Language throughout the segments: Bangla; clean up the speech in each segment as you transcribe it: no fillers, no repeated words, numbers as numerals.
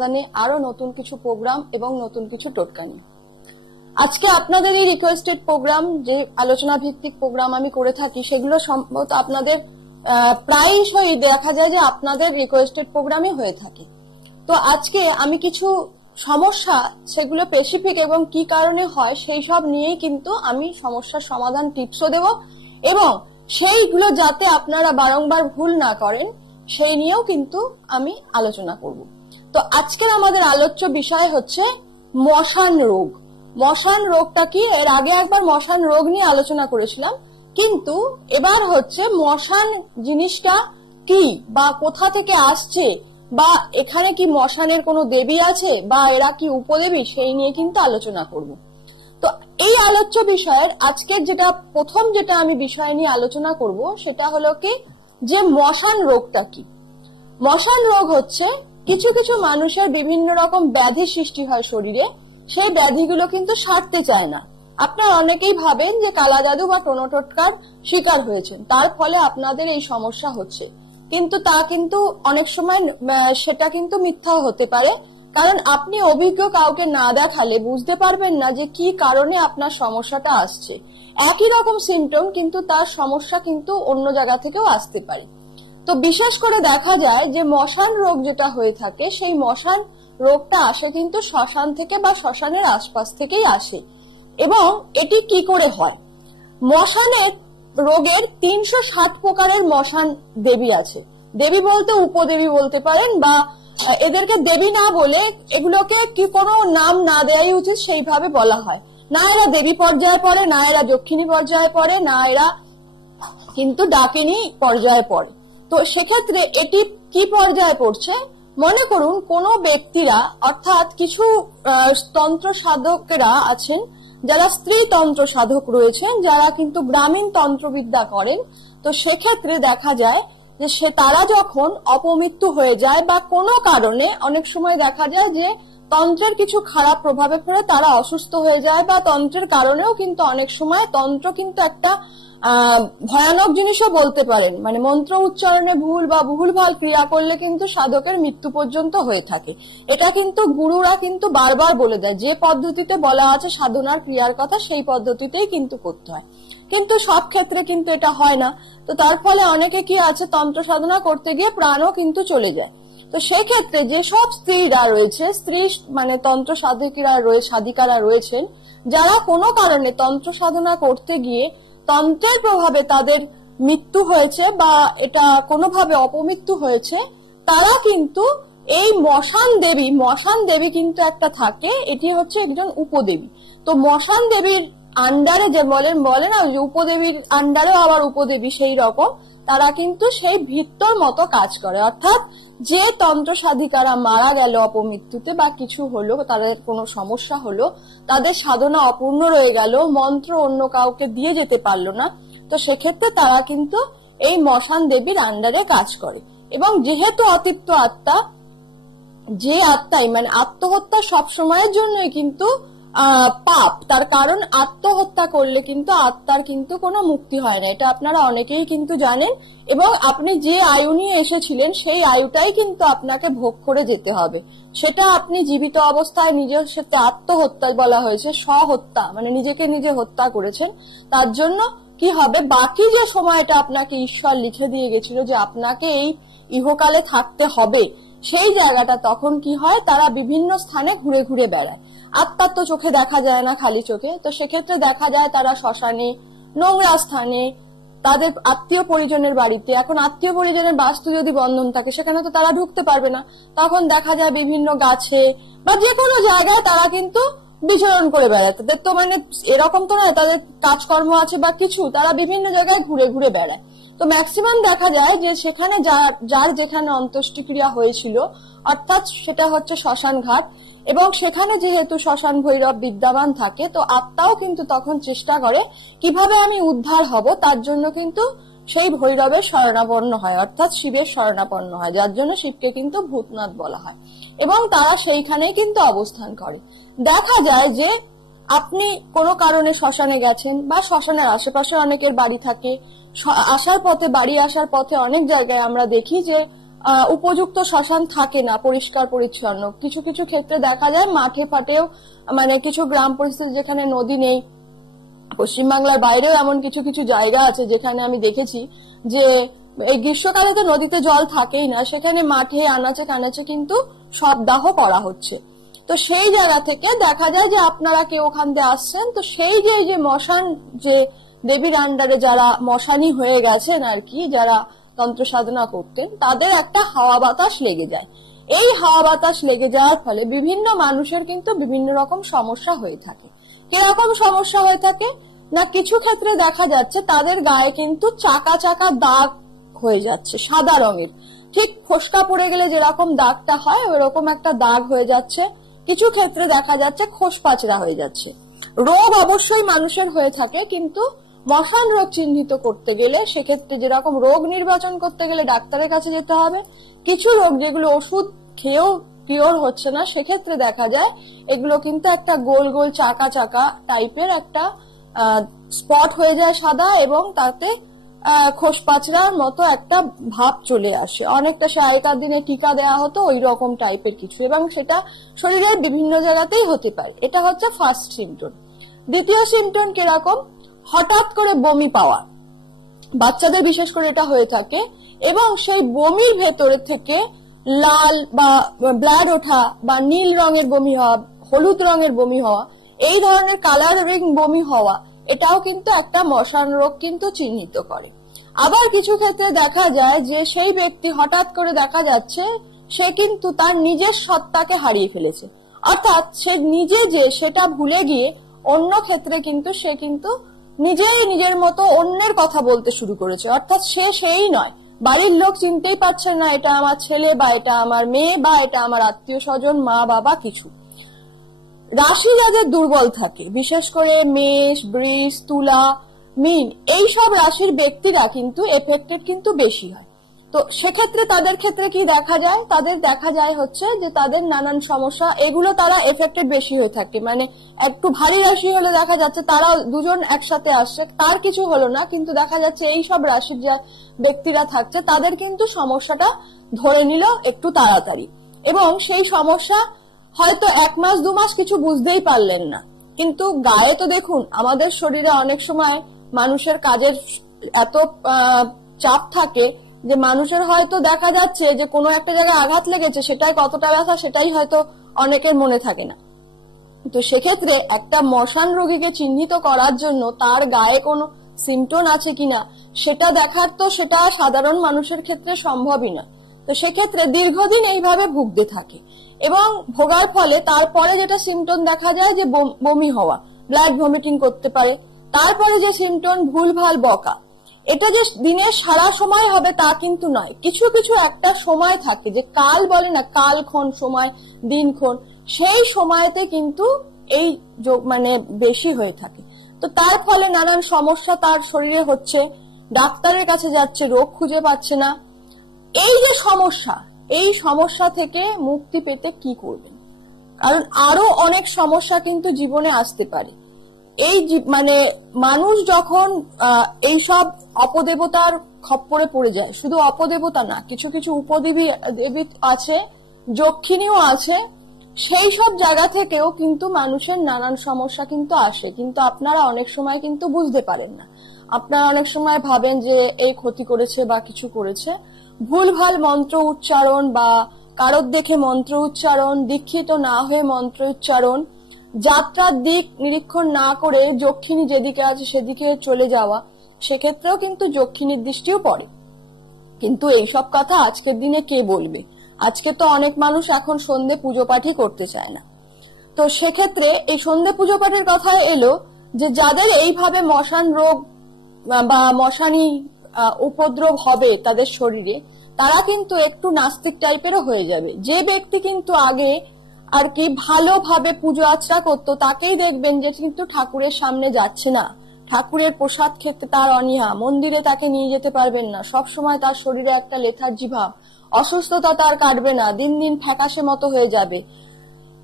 সমাধানে আরো নতুন কিছু প্রোগ্রাম এবং নতুন কিছু টোটকা নিয়ে আজকে আপনাদের এই রিকোয়েস্টেড প্রোগ্রাম যে আলোচনা ভিত্তিক প্রোগ্রাম আমি করে থাকি সেগুলো সম্ভবত আপনাদের প্রায়শই দেখা যায় যে আপনাদের রিকোয়েস্টেড প্রোগ্রামই হয়ে থাকে। তো আজকে আমি কিছু সমস্যা সেগুলো স্পেসিফিক এবং কি কারণে হয় সেই সব নিয়েই কিন্তু আমি সমস্যার সমাধান টিপসও দেব এবং সেইগুলো যাতে আপনারা বারংবার ভুল না করেন সেই নিয়েও কিন্তু আমি আলোচনা করব। তো আজকের আমাদের আলোচ্য বিষয় হচ্ছে মশান রোগ। মশান রোগটা কি? এর আগে একবার মশান রোগ নিয়ে আলোচনা করেছিলাম, কিন্তু এবার হচ্ছে মশান জিনিসটা কি বা কোথা থেকে আসছে বা এখানে কি মশানের কোনো দেবী আছে বা এরা কি উপদেবী সেই নিয়ে কিন্তু আলোচনা করব। তো এই আলোচ্য বিষয়ের আজকের প্রথম যেটা আমি বিষয় নিয়ে আলোচনা করব সেটা হলো কি যে মশান রোগটা কি। মশান রোগ হচ্ছে কিছু কিছু মানুষের বিভিন্ন রকম ব্যাধি সৃষ্টি হয় শরীরে, সেই ব্যাধিগুলো কিন্তু সারতে চায় না। আপনারা অনেকেই ভাবেন যে কালা জাদু বা টোনা টোটকার শিকার হয়েছেন, তার ফলে আপনাদের এই সমস্যা হচ্ছে, কিন্তু তা কিন্তু অনেক সময় সেটা কিন্তু মিথ্যাও হতে পারে, কারণ আপনি অভিজ্ঞ কাউকে না দেখালে বুঝতে পারবেন না যে কি কারণে আপনার সমস্যাটা আসছে। একই রকম সিমটম কিন্তু তার সমস্যা কিন্তু অন্য জায়গা থেকেও আসতে পারে। তো বিশেষ করে দেখা যায় যে মশান রোগ যেটা হয়ে থাকে সেই মশান রোগটা আসে কিন্তু শ্মশান থেকে বা শ্মশানের আশপাশ থেকেই আসে। এবং এটি কি করে হয়? মশানের রোগের 307 প্রকারের মশান দেবী আছে। দেবী বলতে উপদেবী বলতে পারেন, বা এদেরকে দেবী না বলে এগুলোকে কি কোনো নাম না দেওয়াই উচিত, সেইভাবে বলা হয়। না এরা দেবী পর্যায়ে পড়ে, না এরা দক্ষিণী পর্যায়ে পড়ে, না এরা কিন্তু ডাকিনী পর্যায়ে পড়ে। তো সেক্ষেত্রে এটি কি পর্যায়ে পড়ছে? মনে করুন কোন ব্যক্তিরা, অর্থাৎ কিছু তন্ত্র সাধকেরা আছেন যারা স্ত্রী তন্ত্র সাধক রয়েছেন, যারা কিন্তু গ্রামীণ তন্ত্রবিদ্যা করেন। তো সেক্ষেত্রে দেখা যায় যে তারা যখন অপমৃত্যু হয়ে যায় বা কোনো কারণে, অনেক সময় দেখা যায় যে তন্ত্রের কিছু খারাপ প্রভাবে পড়ে তারা অসুস্থ হয়ে যায়, বা তন্ত্রের কারণেও কিন্তু অনেক সময় তন্ত্র কিন্তু একটা ভয়ানক জিনিসও বলতে পারেন, মানে মন্ত্র উচ্চারণে ভুল বা ভুলভাল ক্রিয়া করলে কিন্তু সাধকের মৃত্যু পর্যন্ত হয়ে থাকে। এটা কিন্তু গুরুরা কিন্তু বারবার বলে দেয়, যে পদ্ধতিতে বলা আছে সাধনার ক্রিয়ার কথা সেই পদ্ধতিতেই কিন্তু করতে হয়, কিন্তু সব ক্ষেত্রে কিন্তু এটা হয় না। তো তার ফলে অনেকে কি আছে, তন্ত্র সাধনা করতে গিয়ে প্রাণও কিন্তু চলে যায়। তো সেক্ষেত্রে যেসব স্ত্রীরা রয়েছে, স্ত্রী মানে তন্ত্র সাধিকারা রয়েছেন, যারা কোনো কারণে তন্ত্র সাধনা করতে গিয়ে তন্ত্রের প্রভাবে তাদের মৃত্যু হয়েছে বা এটা কোনোভাবে অপমৃত্যু হয়েছে, তারা কিন্তু এই মশান দেবী কিন্তু একটা থাকে, এটি হচ্ছে একজন উপদেবী। তো মশান দেবীর আন্ডারে যে বলে না যে উপদেবীর আন্ডারেও আবার উপদেবী, সেই রকম তারা কিন্তু সেই ভিত্তর মতো কাজ করে। অর্থাৎ যে তন্ত্র সাধিকারা মারা গেল অপমৃত্যুতে বা কিছু হলো, তাদের কোনো সমস্যা হলো, তাদের সাধনা অপূর্ণ রয়ে গেল, মন্ত্র অন্য কাউকে দিয়ে যেতে পারলো না, তো সেক্ষেত্রে তারা কিন্তু এই মশান দেবীর আন্ডারে কাজ করে। এবং যেহেতু অতৃপ্ত আত্মা, যে আত্মাই মানে আত্মহত্যা সব সময়ের জন্যই কিন্তু পাপ, তার কারণ আত্মহত্যা করলে কিন্তু আত্মার কিন্তু কোনো মুক্তি হয় না, এটা আপনারা অনেকেই কিন্তু জানেন। এবং আপনি যে আয়ু নিয়ে এসেছিলেন সেই আয়ুটাই কিন্তু আপনাকে ভোগ করে যেতে হবে। সেটা আপনি জীবিত অবস্থায় নিজের সাথে আত্মহত্যা বলা হয়েছে, স্বহত্যা মানে নিজেকে নিজে হত্যা করেছেন, তার জন্য কি হবে, বাকি যে সময়টা আপনাকে ঈশ্বর লিখে দিয়ে গেছিল যে আপনাকে এই ইহকালে থাকতে হবে, সেই জায়গাটা তখন কি হয়, তারা বিভিন্ন স্থানে ঘুরে ঘুরে বেড়ায়। আত্মার তো চোখে দেখা যায় না খালি চোখে, তো সেক্ষেত্রে দেখা যায় তারা শ্মশানে, নোংরা স্থানে, তাদের আত্মীয় পরিজনের বাড়িতে, এখন আত্মীয় পরিজনের বাস্তু যদি বন্ধন থাকে সেখানে তো তারা ঢুকতে পারবে না, তখন দেখা যায় বিভিন্ন গাছে বা যে কোনো জায়গায় তারা কিন্তু বিচরণ করে বেড়ায়। তাদের তো মানে এরকম তো নয় তাদের কাজকর্ম আছে বা কিছু, তারা বিভিন্ন জায়গায় ঘুরে ঘুরে বেড়ায়। তো ম্যাক্সিমাম দেখা যায় যে সেখানে যার যেখানে অন্ত্যেষ্টিক্রিয়া হয়েছিল, অর্থাৎ সেটা হচ্ছে শ্মশান ঘাট, এবং সেখানে যেহেতু শ্মশান ভৈরব বিদ্যমান থাকে, তো আত্মাও কিন্তু তখন চেষ্টা করে কিভাবে আমি উদ্ধার হব, তার জন্য কিন্তু সেই ভৈরবের শরণাপন্ন হয়, অর্থাৎ শিবের শরণাপন্ন হয়, যার জন্য শিবকে কিন্তু ভূতনাথ বলা হয়, এবং তারা সেইখানেই কিন্তু অবস্থান করে। দেখা যায় যে আপনি কোনো কারণে শ্মশানে গেছেন বা শ্মশানের আশেপাশে অনেকের বাড়ি থাকে, বাড়ি আসার পথে অনেক জায়গায় আমরা দেখি যে উপযুক্ত শ্মশান থাকে না পরিষ্কার পরিচ্ছন্ন। কিছু কিছু ক্ষেত্রে দেখা যায় মাঠে ফাটেও, মানে কিছু গ্রাম পরিস্থিতি যেখানে নদী নেই, পশ্চিমবাংলার বাইরেও এমন কিছু কিছু জায়গা আছে যেখানে আমি দেখেছি যে এই গ্রীষ্মকালে তো নদীতে জল থাকেই না, সেখানে মাঠে আনাচে কানাচে কিন্তু শবদাহ করা হচ্ছে। তো সেই জায়গা থেকে দেখা যায় যে আপনারা কেউ ওখান দিয়ে আসছেন, তো সেই যে এই যে মশান, যে দেবীর আন্ডারে যারা মশানি হয়ে গেছেন আর কি, যারা তন্ত্র সাধনা করতেন, তাদের একটা হাওয়া বাতাস লেগে যায়। এই হাওয়া বাতাস লেগে যাওয়ার ফলে বিভিন্ন মানুষের কিন্তু বিভিন্ন রকম সমস্যা হয়ে থাকে। কিরকম সমস্যা হয়ে থাকে না, কিছু ক্ষেত্রে দেখা যাচ্ছে তাদের গায়ে কিন্তু চাকা চাকা দাগ হয়ে যাচ্ছে সাদা রঙের, ঠিক ফোসকা পড়ে গেলে যেরকম দাগটা হয় ওইরকম একটা দাগ হয়ে যাচ্ছে। কিছু ক্ষেত্রে দেখা যাচ্ছে খোসপাচড়া হয়ে যাচ্ছে। রোগ অবশ্যই মানুষের হয়ে থাকে, কিন্তু মশান রোগ চিহ্নিত করতে গেলে সেক্ষেত্রে যেরকম রোগ নির্বাচন করতে গেলে ডাক্তারের কাছে যেতে হবে, কিছু রোগ যেগুলো ওষুধ খেয়েও কিওর হচ্ছে না, সেক্ষেত্রে দেখা যায় এগুলো কিন্তু একটা গোল গোল চাকা চাকা টাইপের একটা স্পট হয়ে যায় সাদা, এবং তাতে খোসপাচড়ার মতো একটা ভাব চলে আসে। অনেকটা সে আগেকার দিনে টিকা দেওয়া হতো ওই রকম টাইপের কিছু, এবং সেটা শরীরের বিভিন্ন জায়গাতেই হতে পারে। এটা হচ্ছে ফার্স্ট সিমটম। দ্বিতীয় সিমটম কিরকম, হঠাৎ করে বমি পাওয়া, বাচ্চাদের বিশেষ করে এটা হয়ে থাকে, এবং সেই বমির ভেতরে থেকে লাল বা ব্লাড ওঠা বা নীল রঙের বমি হওয়া, হলুদ রঙের বমি হওয়া, এই ধরনের কালারিং বমি হওয়া, এটাও কিন্তু একটা মশান রোগ কিন্তু চিহ্নিত করে। আবার কিছু ক্ষেত্রে দেখা যায় যে সেই ব্যক্তি হঠাৎ করে দেখা যাচ্ছে সে কিন্তু তার নিজের সত্তাকে হারিয়ে ফেলেছে, অর্থাৎ সে নিজে যে সেটা ভুলে গিয়ে অন্য ক্ষেত্রে কিন্তু সে কিন্তু নিজের মতো অন্যের কথা বলতে শুরু করেছে, অর্থাৎ সে সেই নয়। বাড়ির লোক চিনতেই পারছে না এটা আমার ছেলে বা এটা আমার মেয়ে বা এটা আমার আত্মীয় স্বজন, মা বাবা কিছু। রাশি যাদের দুর্বল থাকে, বিশেষ করে মেষ, বৃষ, তুলা, মীন, এইসব রাশির ব্যক্তিরা কিন্তু এফেক্টেড কিন্তু বেশি হয়। তো সেক্ষেত্রে তাদের ক্ষেত্রে কি দেখা যায়, তাদের দেখা যায় হচ্ছে যে তাদের নানান সমস্যা, এগুলো তারা এফেক্টেড বেশি হয়ে থাকে। মানে একটু ভারী রাশি হলে দেখা যাচ্ছে তারা দুজন একসাথে আসছে, তার কিছু হলো না, কিন্তু দেখা যাচ্ছে এই সব রাশির যা ব্যক্তিরা থাকছে তাদের কিন্তু সমস্যাটা ধরে নিল একটু তাড়াতাড়ি, এবং সেই সমস্যা হয়তো 1 মাস 2 মাস কিছু বুঝতেই পারলেন না, কিন্তু গায়ে তো দেখুন আমাদের শরীরে অনেক সময় মানুষের কাজের এত চাপ থাকে যে মানুষের হয়তো দেখা যাচ্ছে যে কোনো একটা জায়গায় আঘাত লেগেছে, সেটাই কতটা ব্যথা সেটাই হয়তো অনেকের মনে থাকে না। তো সেক্ষেত্রে একটা মশান রোগীকে চিহ্নিত করার জন্য তার গায়ে কোনো সিমটম আছে কিনা সেটা দেখার তো সেটা সাধারণ মানুষের ক্ষেত্রে সম্ভবই নয়। তো সেক্ষেত্রে দীর্ঘদিন এইভাবে ভুগতে থাকে, এবং ভোগার ফলে তারপরে যেটা সিমটম দেখা যায় যে বমি হওয়া, ব্লাড ভমিটিং করতে পারে। তারপরে যে সিমটম ভুলভাল বকা, এটা যে দিনের সারা সময় হবে তা কিন্তু নয়, কিছু কিছু একটা সময় থাকে যে কাল বলে না, কালক্ষণ সময়, দিনক্ষণ, সেই সময়তে কিন্তু এই মানে বেশি হয়ে থাকে। তো তার ফলে নানান সমস্যা তার শরীরে হচ্ছে, ডাক্তারের কাছে যাচ্ছে, রোগ খুঁজে পাচ্ছে না। এই যে সমস্যা, এই সমস্যা থেকে মুক্তি পেতে কি করবেন, কারণ আরো অনেক সমস্যা কিন্তু জীবনে আসতে পারে। এই মানে মানুষ যখন এই সব অপদেবতার খপ্পরে পড়ে যায়, শুধু অপদেবতা না, কিছু কিছু উপদেবী দেবী আছে, যক্ষিণীও আছে, সেই সব জায়গা থেকেও কিন্তু মানুষের নানান সমস্যা কিন্তু আসে, কিন্তু আপনারা অনেক সময় কিন্তু বুঝতে পারেন না। আপনারা অনেক সময় ভাবেন যে এই ক্ষতি করেছে বা কিছু করেছে, ভুলভাল মন্ত্র উচ্চারণ বা কারোর দেখে মন্ত্র উচ্চারণ, দীক্ষিত না হয়ে মন্ত্র উচ্চারণ, যাত্রার দিক নিরীক্ষণ না করে যক্ষিণী যেদিকে আছে সেদিকে চলে যাওয়া, সেক্ষেত্রেও কিন্তু যক্ষিণীর দৃষ্টিও পড়ে। কিন্তু এইসব কথা আজকের দিনে কে বলবে? আজকে তো অনেক মানুষ এখন সন্ধে পুজো পাঠই করতে চায় না। তো সেক্ষেত্রে এই সন্ধে পুজো পাঠের কথা এলো যে যাদের এইভাবে মশান রোগ বা মশানি উপদ্রব হবে তাদের শরীরে, তারা কিন্তু একটু নাস্তিক টাইপেরও হয়ে যাবে। যে ব্যক্তি কিন্তু আগে আর কি ভালোভাবে পুজো আর্চা করতো, তাকেই দেখবেন যে কিন্তু ঠাকুরের সামনে যাচ্ছে না, ঠাকুরের প্রসাদ খেতে তার অনীহা, মন্দিরে তাকে নিয়ে যেতে পারবেন না, সব সময় তার শরীরে একটা লেথার্জি ভাব, অসুস্থতা তার কাটবে না, দিন দিন ফ্যাকাশে মতো হয়ে যাবে।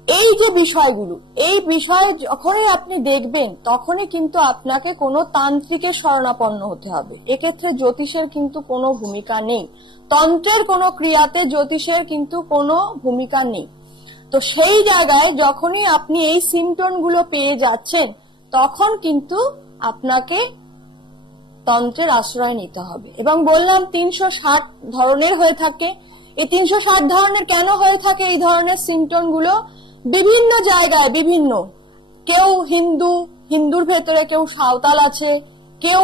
এই যে বিষয়গুলো, এই বিষয়ে যখনই আপনি দেখবেন তখনই কিন্তু আপনাকে কোনো তান্ত্রিকের শরণাপন্ন হতে হবে। এক্ষেত্রে জ্যোতিষের কিন্তু কোনো ভূমিকা নেই, তন্ত্রের কোনো ক্রিয়াতে জ্যোতিষের কিন্তু কোনো ভূমিকা নেই। তো সেই জায়গায় যখনই আপনি এই সিমটম গুলো পেয়ে যাচ্ছেন তখন কিন্তু আপনাকে তন্ত্রের আশ্রয় নিতে হবে। এবং বললাম 360 ধরনের হয়ে থাকে। এই 360 ধরনের কেন হয়ে থাকে? এই ধরনের সিমটম গুলো বিভিন্ন জায়গায় বিভিন্ন, কেউ হিন্দুর ভেতরে কেউ সাঁওতাল আছে, কেউ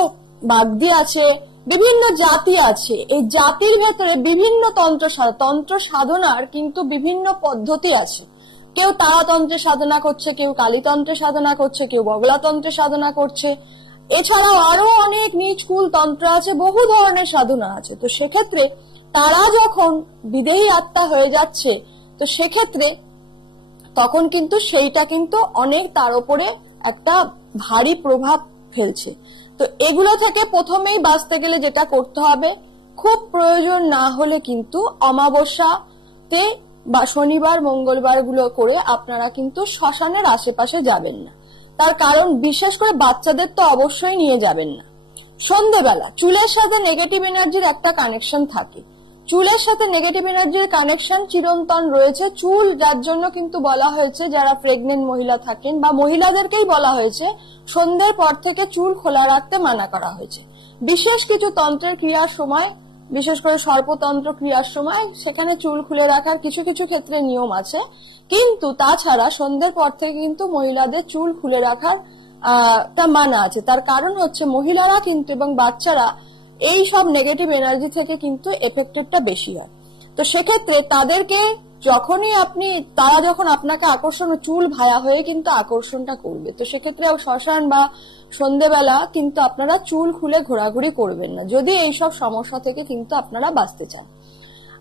বাগদি আছে, বিভিন্ন জাতি আছে। এই জাতির ভেতরে বিভিন্ন তন্ত্র সাধনার কিন্তু বিভিন্ন পদ্ধতি আছে। কেউ তারাতন্ত্রে সাধনা করছে, কেউ কালীতন্ত্রে সাধনা করছে, কেউ বগলাতন্ত্রে সাধনা করছে। এছাড়াও আরো অনেক নিচকুল তন্ত্র আছে, বহু ধরনের সাধনা আছে। তো সেক্ষেত্রে তারা যখন বিদেহী আত্মা হয়ে যাচ্ছে, তো সেক্ষেত্রে তখন কিন্তু সেইটা কিন্তু অনেক তার উপরে একটা ভারী প্রভাব ফেলছে। তো এগুলো থেকে প্রথমেই বাঁচতে গেলে যেটা করতে হবে, খুব প্রয়োজন না হলে কিন্তু অমাবস্যাতে বা শনিবার মঙ্গলবার গুলো করে আপনারা কিন্তু শ্মশানের আশেপাশে যাবেন না। তার কারণ বিশেষ করে বাচ্চাদের তো অবশ্যই নিয়ে যাবেন না। সন্ধ্যেবেলা চুলের সাথে নেগেটিভ এনার্জির একটা কানেকশন থাকে, চুলের সাথে নেগেটিভ এনার্জির কানেকশন চিরন্তন রয়েছে। চুল যার জন্য কিন্তু বলা হয়েছে, যারা প্রেগনেন্ট মহিলা থাকেন বা মহিলাদেরকেই বলা হয়েছে সন্ধ্যের পর থেকে চুল খোলা রাখতে মানা করা হয়েছে। বিশেষ কিছু তন্ত্রের ক্রিয়ার সময়, বিশেষ করে সর্পতন্ত্র ক্রিয়ার সময় সেখানে চুল খুলে রাখার কিছু কিছু ক্ষেত্রে নিয়ম আছে, কিন্তু তাছাড়া সন্ধ্যের পর থেকে কিন্তু মহিলাদের চুল খুলে রাখার তা মানা আছে। তার কারণ হচ্ছে মহিলারা কিন্তু এবং বাচ্চারা এই সব নেগেটিভ এনার্জি থেকে কিন্তু এফেক্টেডটা বেশি হয়। তো সেক্ষেত্রে তাদেরকে যখনই তারা যখন আপনাকে আকর্ষণ, চুল ভায়া হয়ে কিন্তু আকর্ষণটা করবে। তো সেক্ষেত্রে শ্মশান বা সন্ধ্যেবেলা কিন্তু আপনারা চুল খুলে ঘোরাঘুরি করবেন না, যদি এইসব সমস্যা থেকে কিন্তু আপনারা বাঁচতে চান।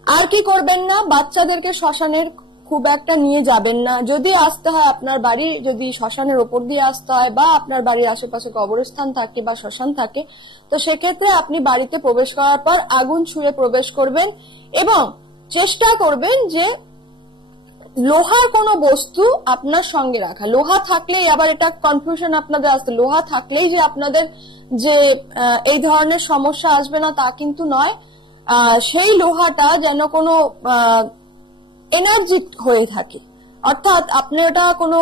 আর কি করবেন না, বাচ্চাদেরকে শ্মশানের খুব একটা নিয়ে যাবেন না। যদি আসতে হয় আপনার বাড়ি, যদি শ্মশানের ওপর দিয়ে আসতে হয় বা আপনার বাড়ির আশেপাশে কবরস্থান থাকে বা শ্মশান থাকে, তো সেক্ষেত্রে আপনি বাড়িতে প্রবেশ করার পর আগুন ছুঁয়ে প্রবেশ করবেন এবং চেষ্টা করবেন যে লোহার কোনো বস্তু আপনার সঙ্গে রাখা। লোহা থাকলেই, আবার এটা কনফিউশন আপনাদের আসতে, লোহা থাকলেই যে আপনাদের যে এই ধরনের সমস্যা আসবে না তা কিন্তু নয়। সেই লোহাটা যেন কোনো এনার্জি হয়ে থাকে, অর্থাৎ আপনি ওটা কোনো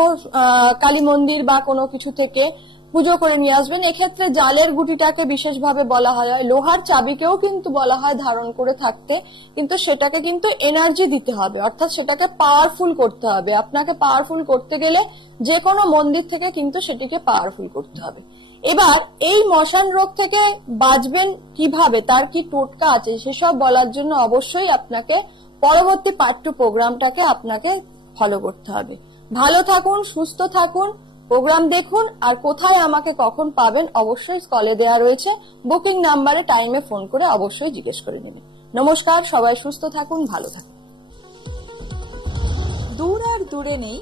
কালী মন্দির বা কোনো কিছু থেকে পুজো করে নিয়ে আসবেন। এক্ষেত্রে জালের গুটিটাকে বিশেষভাবে বলা হয়, লোহার চাবিকেও কিন্তু বলা হয় ধারণ করে থাকতে, কিন্তু সেটাকে কিন্তু এনার্জি দিতে হবে, অর্থাৎ সেটাকে পাওয়ারফুল করতে হবে। আপনাকে পাওয়ারফুল করতে গেলে যে কোনো মন্দির থেকে কিন্তু সেটিকে পাওয়ারফুল করতে হবে। এবার এই মশান রোগ থেকে বাঁচবেন কিভাবে, তার কি টোটকা আছে, সেসব বলার জন্য অবশ্যই আপনাকে পরবর্তী পার্ট 2 প্রোগ্রামটাকে আপনাকে ফলো করতে হবে। ভালো থাকুন, সুস্থ থাকুন, প্রোগ্রাম দেখুন। আর কোথায় আমাকে কখন পাবেন অবশ্যই স্কলে দেওয়া রয়েছে, বুকিং নাম্বারে টাইমে ফোন করে অবশ্যই জিজ্ঞেস করে নেবেন। নমস্কার, সবাই সুস্থ থাকুন, ভালো থাকুন। দূর আর দূরে নেই